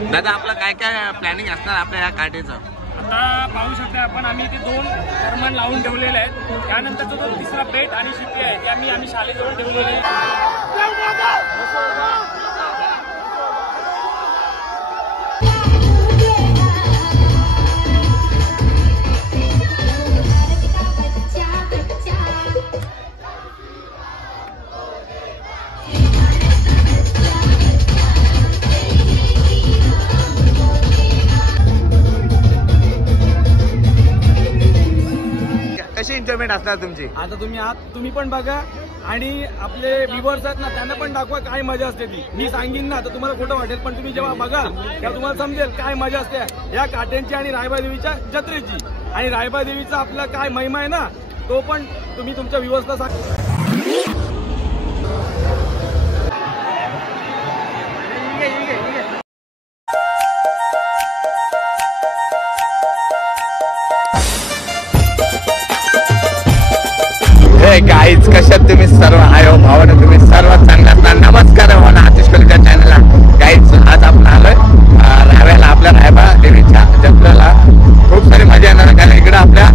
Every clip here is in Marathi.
दादा आपलं काय काय प्लॅनिंग असणार आपल्या या काठीचं? आता पाहू शकता आपण, आम्ही ते 2 फरमान लावून ठेवलेले आहेत. त्यानंतर जो तिसरा पेट आणि शिट्टी आहे ते आम्ही शाळेजवळ ठेवलेले आहे. कशी एन्जॉयमेंट असणार तुमची? आता तुम्ही पण बघा आणि आपले व्ह्युअर्स आहेत ना त्यांना पण दाखवा काय मजा असते ती. मी सांगीन ना तर तुम्हाला खोटं वाटेल, पण तुम्ही जेव्हा बघाल तेव्हा तुम्हाला समजेल काय मजा असते या काठ्यांची आणि रायबादेवीच्या जत्रेची. आणि रायबादेवीचा आपला काय महिमा आहे ना तो पण तुम्ही तुमच्या व्ह्युअर्सला सांगा. गाईज कशात तुम्ही सर्व आयो भावाने तुम्ही सर्व चांगला असणार. नमस्कार मला आतिश कोलकर चॅनलला. गाईज आज आपण आलोय राव्याला आपल्या रायबा देवीच्या जत्रेला. खूप सारी मजा येणार कारण इकडे आपल्या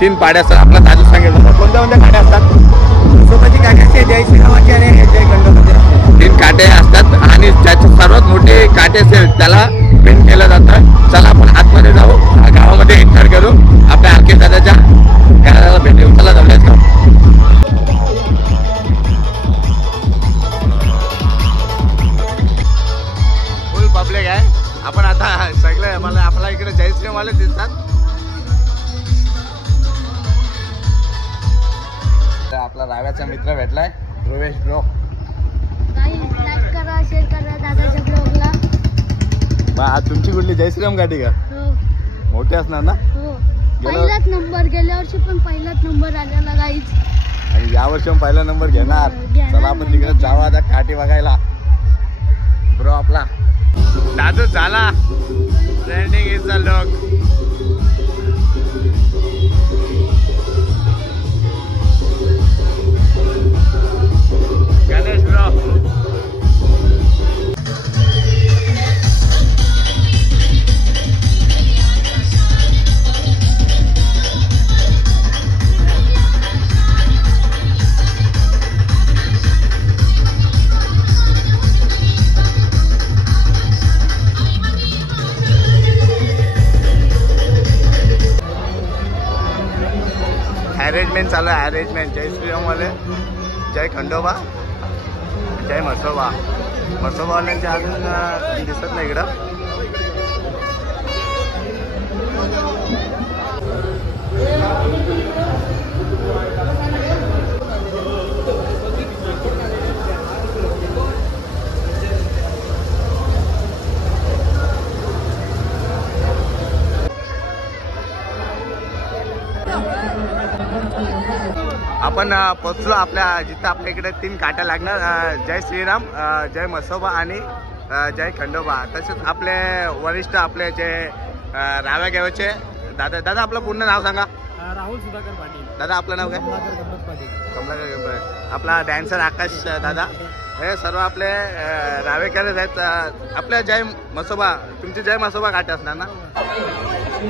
तीन पाड्या असतात. आपला ताजू सांगितलं कोणत्या कोणत्या काड्या असतात? सोबतची काठी असते, जय श्रीरामाची आणि जय खंडोबाची. 3 काटे असतात आणि ज्याची सर्वात मोठी काटे असेल त्याला पिन केलं जातं. चला आपण आतमध्ये जाऊ, गावामध्ये एंटर करू, आपल्या आरके दादाच्या घराला भेटू. चला जाऊयात का? फुल पब्लिक आहे. आपण आता सगळे मला आपल्या इकडे जयश्रीराम वाले दिसतात. आपला राव्याचा मित्र भेटलाय ध्रुवेश ब्रो. लाईक करा, शेअर करा दादाच्या ब्लॉगला. तुमची कुठली जयश्रीराम गाठी का? हो मोठी असणार ना? हो, पहिलाच नंबर. गेल्या वर्षी पण पहिलाच नंबर आलेला गाईच. आणि या वर्षी पण पहिला नंबर घेणार. चला आपण तिकडे जाऊ आता काठी बघायला. ब्रो आपला दादू झाला trending is the look. Ganesh bro arrangement चालू आहे. अरेंजमेंट जय श्रीराम वाले, जय खंडोबा, जय मसोबा. मसोबावाल्यांच्या अजून दिसत नाही इकडं. आपण पोचलो आपल्या जिथं आपल्या इकडे 3 काट्या लागणार. जय श्रीराम, जय मसोबा आणि जय खंडोबा. तसेच आपले वरिष्ठ आपले जे राव्या गावाचे दादा. दादा आपलं पूर्ण नाव सांगा. राहुल सुधाकर पाटील. दादा आपलं नाव काय? कमलाकर गणपत. आपला डॅन्सर आकाश दादा. हे सर्व आपले रावेकरच आहेत. आपल्या जय मसोबा, तुमची जय मसोबा काठी असणार ना?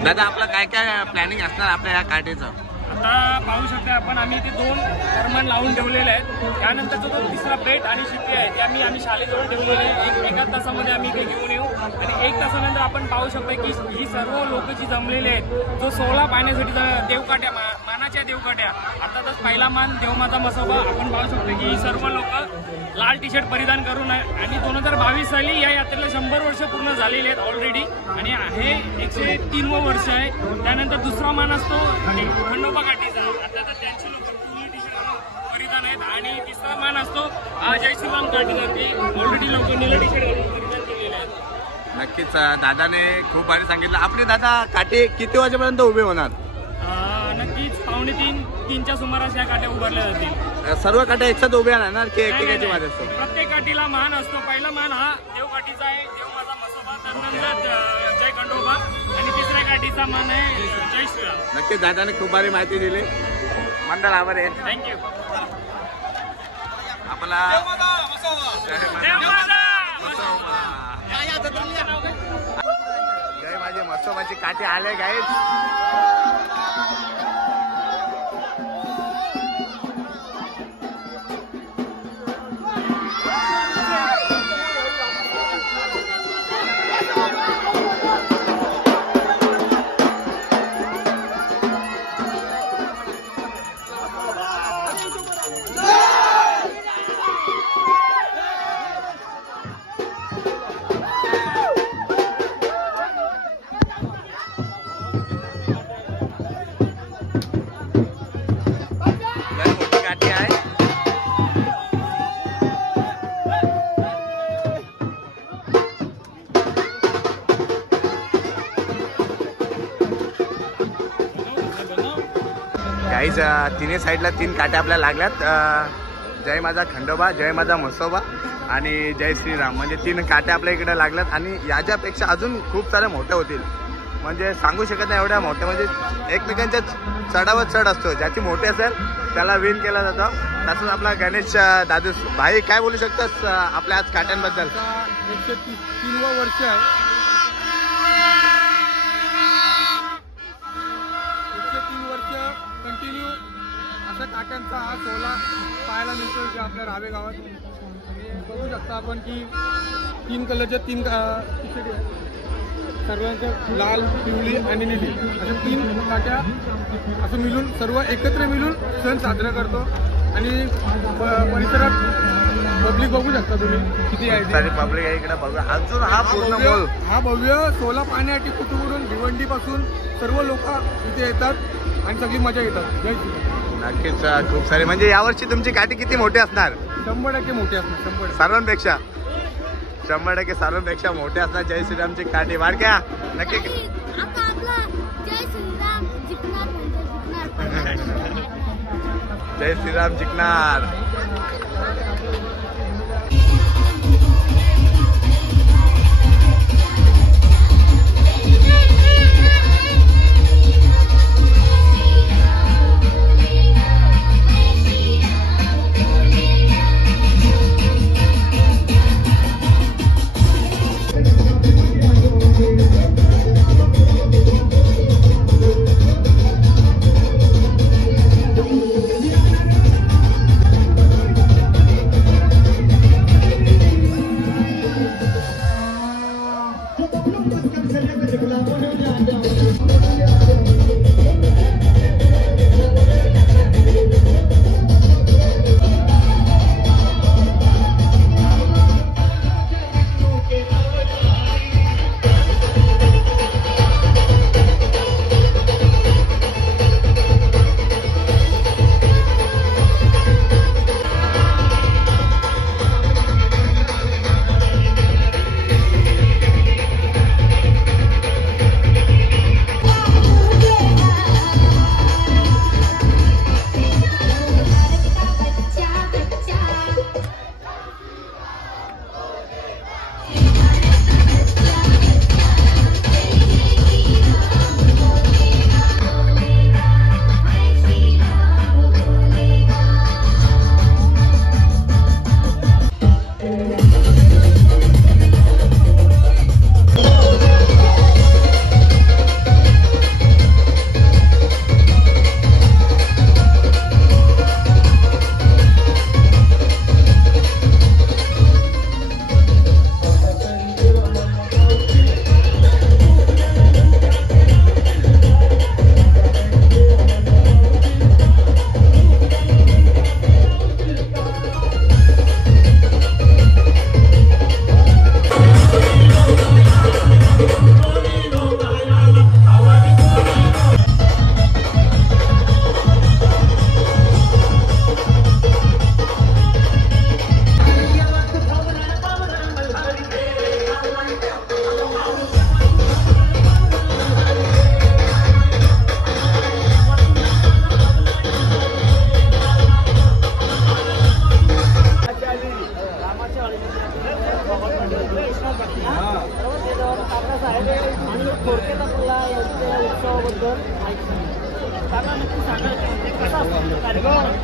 दादा आपलं काय काय प्लॅनिंग असणार आपल्या या काठीचं? आता पाहू शकता आपण, आम्ही ते 2 फरमान लावून ठेवलेले आहेत. त्यानंतर जो तिसरा पेट आणि शिट्टी आहे ते आम्ही शाळेजवळ ठेवलेले आहे. एका तासामध्ये आम्ही इथे घेऊन येऊ आणि 1 तासानंतर आपण पाहू शकता की ही सर्व लोक जी जमलेले आहेत, जो 16 पाहण्यासाठी देवकाट्या, मानाच्या देवकाट्या, अर्थातच पहिला मान देवमाता मसोबा. आपण पाहू शकतो की ही सर्व लोक लाल टी शर्ट परिधान करून आहे आणि 2022 साली या यात्रेला 100 वर्ष पूर्ण झालेली आहेत ऑलरेडी आणि हे 103वं वर्ष आहे. त्यानंतर दुसरा मान असतो खंडोबा काठीचा, अर्थातच त्यांचे लोक पिवळी टी शर्ट परिधान आहेत. आणि तिसरा मान असतो जय श्रीराम काठीचा, ते ऑलरेडी लोक निळं टी शर्ट परिधान केलेले आहेत. नक्कीच दादाने खूप भारी सांगितलं. आपले दादा काठी किती वाजेपर्यंत उभे होणार? नक्कीच 2:45-3च्या सुमारास या काठ्या उभारल्या जातील. सर्व काठ्या एकसाथ उभ्या राहणार की एकेकाची मान असतो? प्रत्येक काठीला मान असतो. पहिला मान हा देवकाठीचा आहे, देवमाता मसोबा, त्यानंतर जय खंडोबा आणि तिसऱ्या काठीचा मान आहे जय श्रीराम. नक्कीच दादाने खूप भारी माहिती दिली. मंडळ आभार आहे. थँक्यू. आपला जय माझे मसोबाची काठी आले गाईज. गाईज तिन्ही साईडला 3 काट्या आपल्याला लागल्यात. जय माझा खंडोबा, जय माझा म्हसोबा आणि जय श्रीराम, म्हणजे 3 काट्या आपल्या इकडे लागल्यात. आणि याच्यापेक्षा अजून खूप साऱ्या मोठ्या होतील, म्हणजे सांगू शकत नाही एवढ्या मोठ्या. म्हणजे एकमेकांच्या चढावर चढ असतो, ज्याची मोठी असेल त्याला विन केला जातो. तसंच आपला गणेश दादू भाई काय बोलू शकतोस आपल्या आज काट्यांबद्दल? 103 वर्ष आहे. 103 वर्ष कंटिन्यू अशा काट्यांचा हा सोहळा पाहायला मिळतो इथे आपल्या रावे गावात. बघू शकता आपण की 3 कलरच्या 3 टी-शर्ट आहेत, सर्वांच्या लाल, पिवळी आणि निळी अशा 3 काट्या असं मिळून सर्व एकत्र मिळून सण साजरा करतो. आणि परिसरात पब्लिक बघू शकता तुम्ही किती आहे पब्लिक आहे इकडे. बघा अजून हा भव्य सोहळा पाहण्यासाठी कुठून भिवंडीपासून सर्व लोक इथे येतात आणि सगळी मजा येतात. जय श्रीराम. नक्कीच खूप सारे. म्हणजे यावर्षी तुमची काठी किती मोठी असणार? 100% मोठी असणार. 100% सर्वांपेक्षा 100% सर्वांपेक्षा मोठे असणार जय श्रीरामची काठी. वाढक्या नक्की आता आपला जय श्रीराम जिंकणार म्हणजे जिंकणार. जय श्रीराम जिंकणार.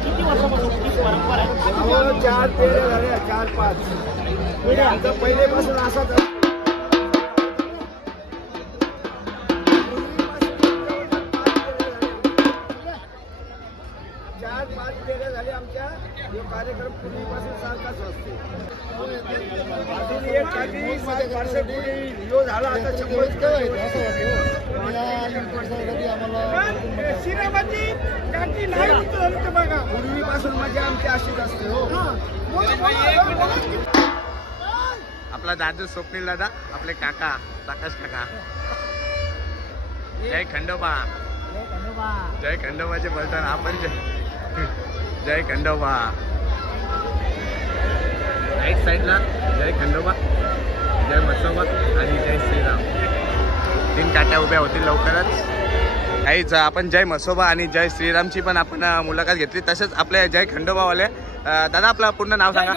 किती वर्षापासून ही परंपरा आहे? 4 पिढ्या झाल्या, 4-5 पिढ्या. पहिलेपासून असाच पूर्वीपासून मजा आमची अशीच असते हो. आपला दादू स्वप्नील दादा, आपले काका प्रकाश काका. जय खंडोबा. जय खंडोबाचे बोलताना आपण जय खंडोबा. राईट साईडला जय खंडोबा, जय मसोबा आणि जय श्रीराम 3 काट्या उभ्या होतील लवकरच. काहीच आपण जय मसोबा आणि जय श्रीरामची पण आपण मुलाखत घेतली. तसेच आपले जय खंडोबावाले दादा आपलं पूर्ण नाव सांगा.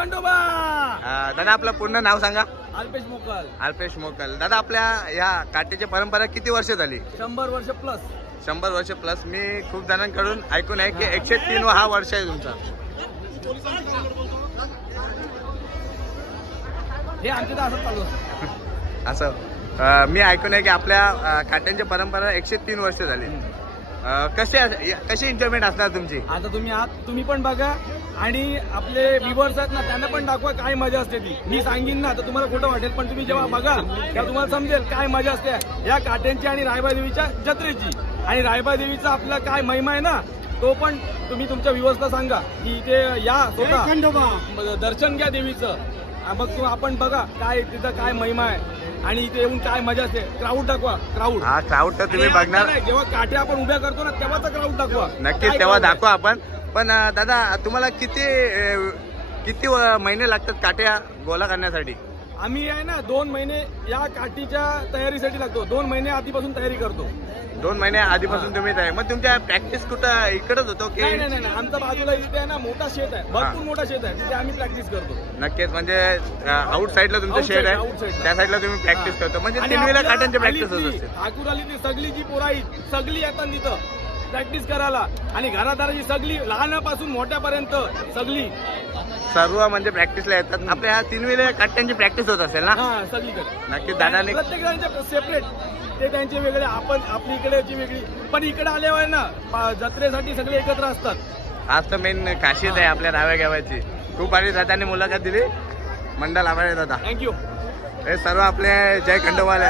दादा आपलं पूर्ण नाव सांगा. अल्पेश मोकल. अल्पेश मोकल. दादा आपल्या या काठीची परंपरा किती वर्ष झाली? 100 वर्ष प्लस. 100 वर्ष प्लस. मी खूप जणांकडून ऐकून आहे की 103 हा वर्ष आहे तुमचा. हे आमच्या इथं असं चालू असं मी ऐकून आहे की आपल्या काट्यांची परंपरा 103 वर्ष झाली. कशी एन्जॉयमेंट असणार तुमची? आता तुम्ही पण बघा आणि आपले व्ह्युअर्स आहेत ना त्यांना पण दाखवा काय मजा असते ती. मी सांगीन ना तर तुम्हाला खोटं वाटेल, पण तुम्ही जेव्हा बघा तेव्हा तुम्हाला समजेल काय मजा असते या काट्यांची आणि रायबादेवीच्या जत्रेची. आणि रायबादेवीचा आपला काय महिमा आहे ना तो पण तुम्ही तुमच्या व्ह्युअर्सला सांगा की इथे या स्वतः दर्शन घ्या देवीचं. मग आपण बघा काय तिथं काय महिमा आहे आणि इथे येऊन काय मजा असते. क्राऊड दाखवा. क्राऊड हा क्राऊड तर तुम्ही बघणार. जेव्हा काठ्या आपण उभ्या करतो ना तेव्हाच क्राऊड दाखवा. नक्कीच तेव्हा दाखवा आपण. पण दादा तुम्हाला किती महिने लागतात काट्या गोला करण्यासाठी? आम्ही आहे ना 2 महिने या काठीच्या तयारीसाठी लागतो. 2 महिने आधीपासून तयारी करतो. 2 महिने आधीपासून तुम्ही तयारी. मग तुमच्या प्रॅक्टिस कुठं इकडच होतो की? नाही आमचा बाजूला इथे आहे ना मोठा शेत आहे. भरपूर मोठा शेत आहे तिथे आम्ही प्रॅक्टिस करतो. नक्कीच. म्हणजे आउट साईडला तुमचं शेड आहे त्या साईडला तुम्ही प्रॅक्टिस करतो. म्हणजे 3 वेळेला काट्यांची प्रॅक्टिस होत असते. ठाकूर आली ती सगळी जी पोरं आहेत सगळी येतात तिथं प्रॅक्टिस करायला. आणि घरादाराची सगळी लहानापासून मोठ्यापर्यंत सगळी सर्व म्हणजे प्रॅक्टिसला येतात. आपल्या ह्या 3 वेळेला काट्यांची प्रॅक्टिस होत असेल ना? हा सगळीकडे. नक्कीच. दादाने प्रत्येक जणांचे सेपरेट ते त्यांचे वेगळे, आपण आपली इकडेची वेगळी. पण इकडे आल्यावर ना जत्रेसाठी सगळे एकत्र असतात. आज तर मेन खासियत आहे आपल्या राव्या गावाची. खूप भारी दादाने मुलाखत दिली. मंडल आभार दादा. थँक्यू. हे सर्व आपले जय खंडोबाला.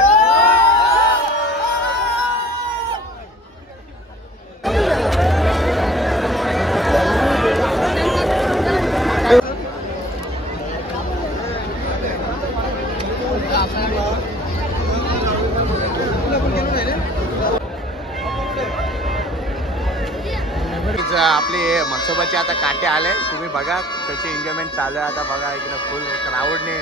आपले मसोबाचे आता काटे आले. तुम्ही बघा कशी एन्जॉयमेंट चालू आहे. आता बघा इकडे फुल क्राऊडने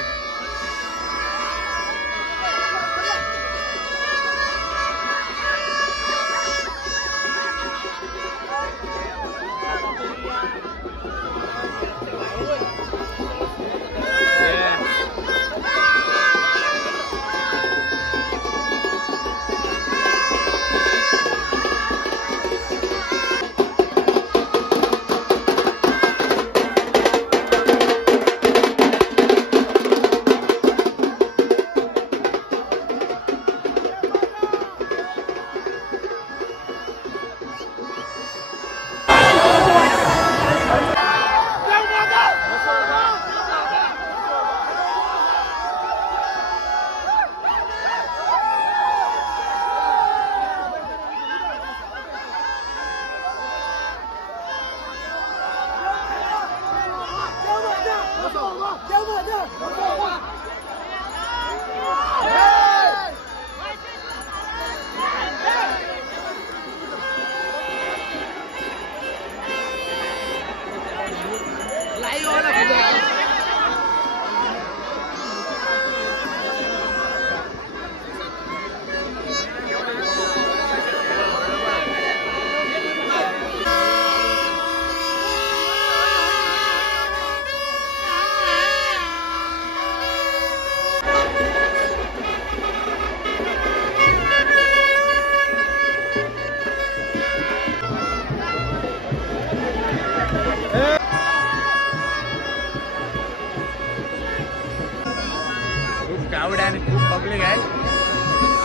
क्राऊड आहे आणि खूप पब्लिक आहे.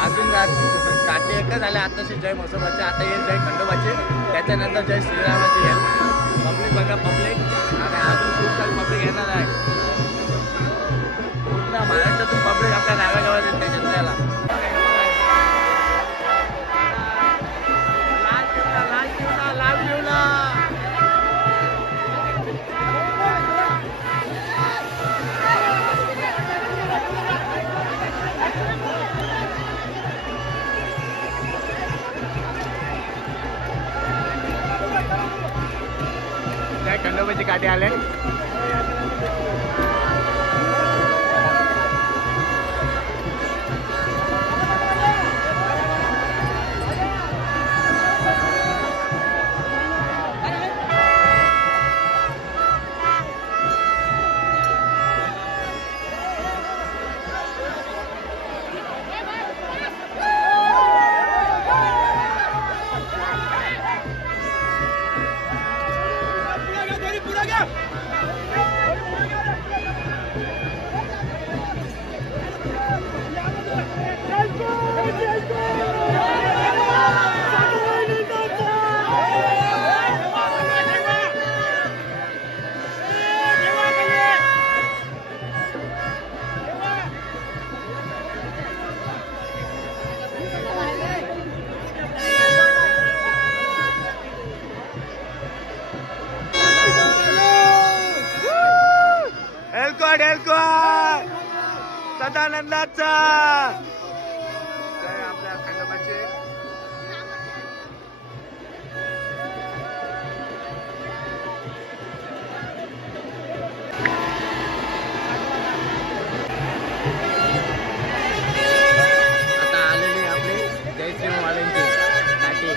अजून काटे एकच झाले आताशी जय मसोबाचे. आता येईल जय खंडोबाचे, त्याच्यानंतर जय श्रीरामाचे येईल. पब्लिक बघा पब्लिक. आणि अजून खूप सारी पब्लिक येणार आहे. पूर्ण महाराष्ट्रातून पब्लिक आपल्या राव्या गावात येते जत्रेला. लाल पिवला. काय खंडोबाची काठी आले. सदानंदाचा जय आपल्या खंडोबाचे. आता आलेली आपली जयसिंहवाल्यांची काठी.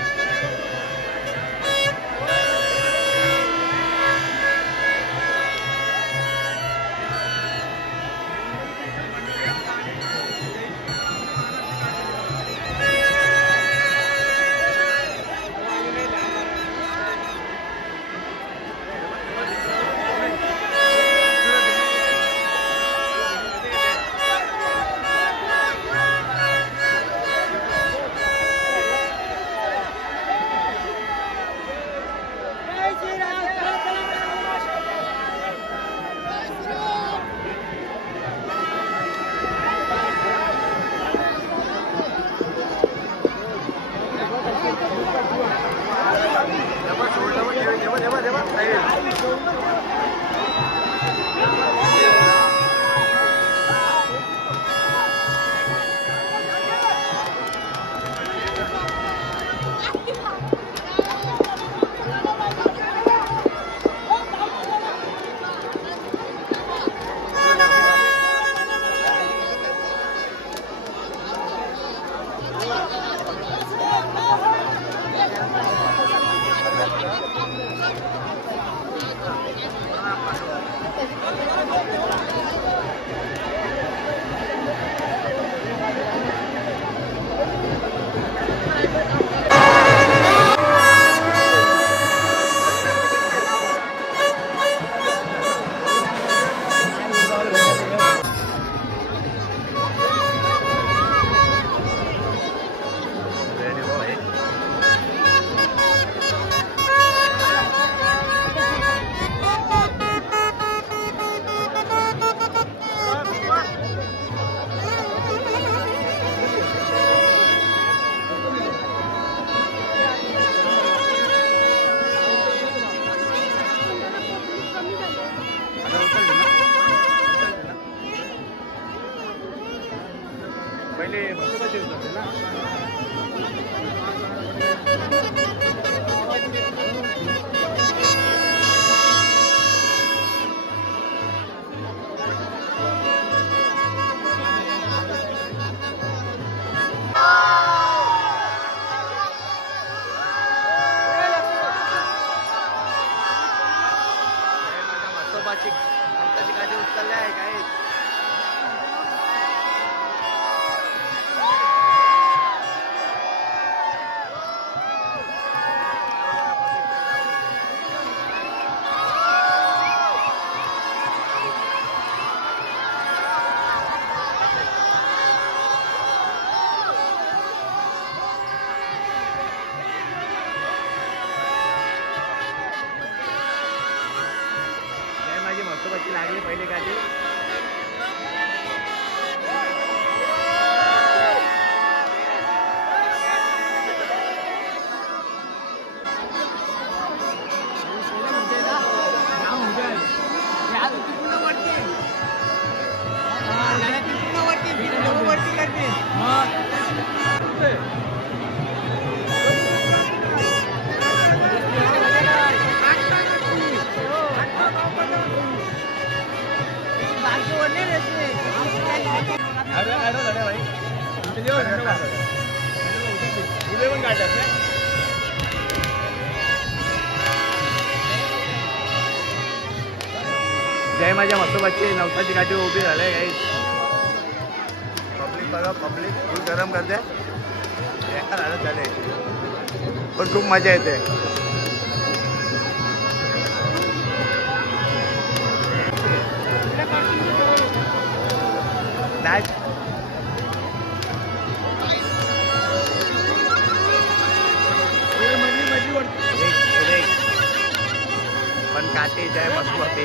पहिले म्हसोबाचे होते ना. म्हसोबाची आमच्याची गाडी उचलली आहे काय. म्हसोबाची लागली पहिली गाडी. उभे पण काढतात ना. जय माझ्या मस्तोबाची नवसाची गाठी उभी झाले काही पब्लिक बघा पब्लिक फुल गरम करते एका झालं झाले पण खूप मजा येते. नाही पण काटे जय मस्तोबा पे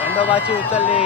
खंडोबाची उचलली.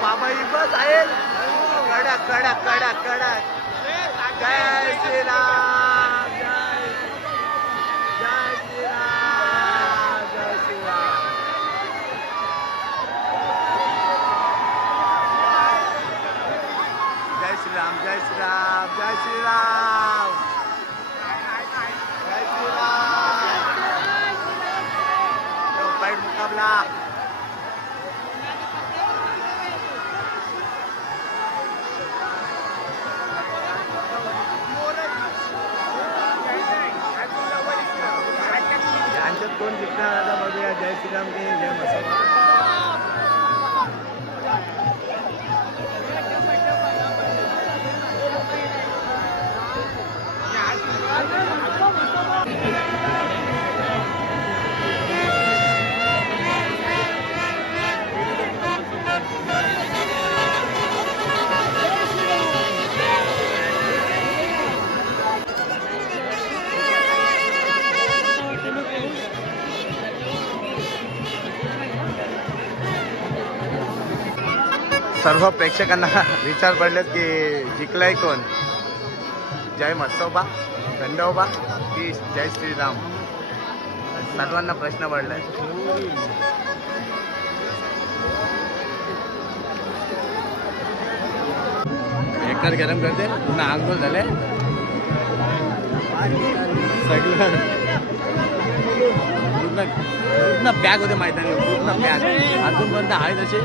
बाबा बस आहे कडक कडक कडक कडक. जय श्रीराम जय जय श्रीराम जय श्रीराम. जय श्रीराम जय श्रीराम जय श्रीराम जय श्रीराम. तो फाइट मुकाबला कोण जिंकणार आता बघूया. जय श्रीराम की जय मस्तोबा. सर्व प्रेक्षकांना विचार पडलेत की जिंकलाय कोण, जय मस्तोबा, खंडोबा की जय श्रीराम. सर्वांना प्रश्न पडलाय. एकच गरम करते पुन्हा आंघोळ झाले सगळं पूर्ण पॅक होते मैदानी पूर्ण पॅक. अजूनपर्यंत आहे तसे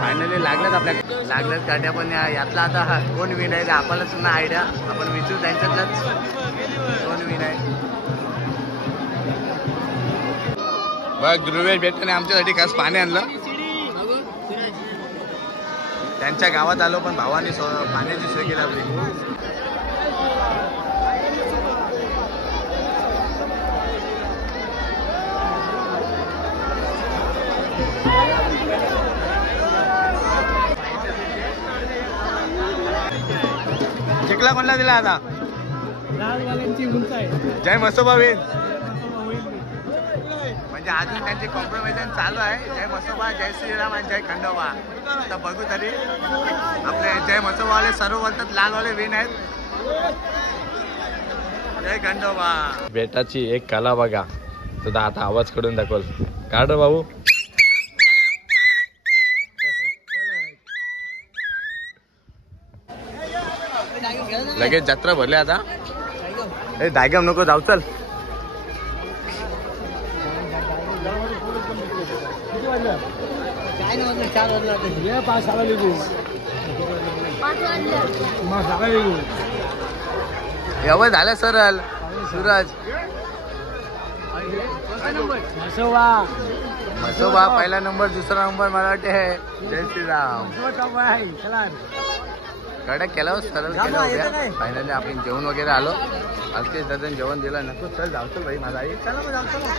फायनली लागल्यात आपल्या लागल्यात गाड्या. पण यातला आता कोण विन आहे का आपल्याला सुद्धा आयडिया आपण विचारू त्यांच्यातलाच कोण विन आहे. बघ ध्रुवेश भेटने आमच्यासाठी खास पाणी आणलं. त्यांच्या गावात आलो पण भावाने पाण्याची सोय केली आपली. जिंकला कोणला दिला आता जय मस्तोबा विन. म्हणजे अजून त्यांचे कॉम्प्रोमाइजन चालू आहे. जय मस्तोबा, जय श्रीराम आणि जय खंडोबा. तर बघू तरी आपले जय मस्तोबावाले सर्व बोलतात लालवाले विन आहेत. जय खंडोबा. बेटाची एक कला बघा तुझा आता आवाज कडून दाखवल काढ भाऊ. लगेच जत्रा भरली आता. ए दायगम नको जाऊ चल. एवढं झालं सरळ सूरज. मसोबा पहिला नंबर, दुसरा नंबर मला वाटते जय श्रीराम. कडक केलं सरळ केलं. फायनली आपण जेवण वगैरे आलो. अल्केश दादा जेवण दिलं. नको चल जाऊ भाई माझा आई. चला मग जाऊ चला.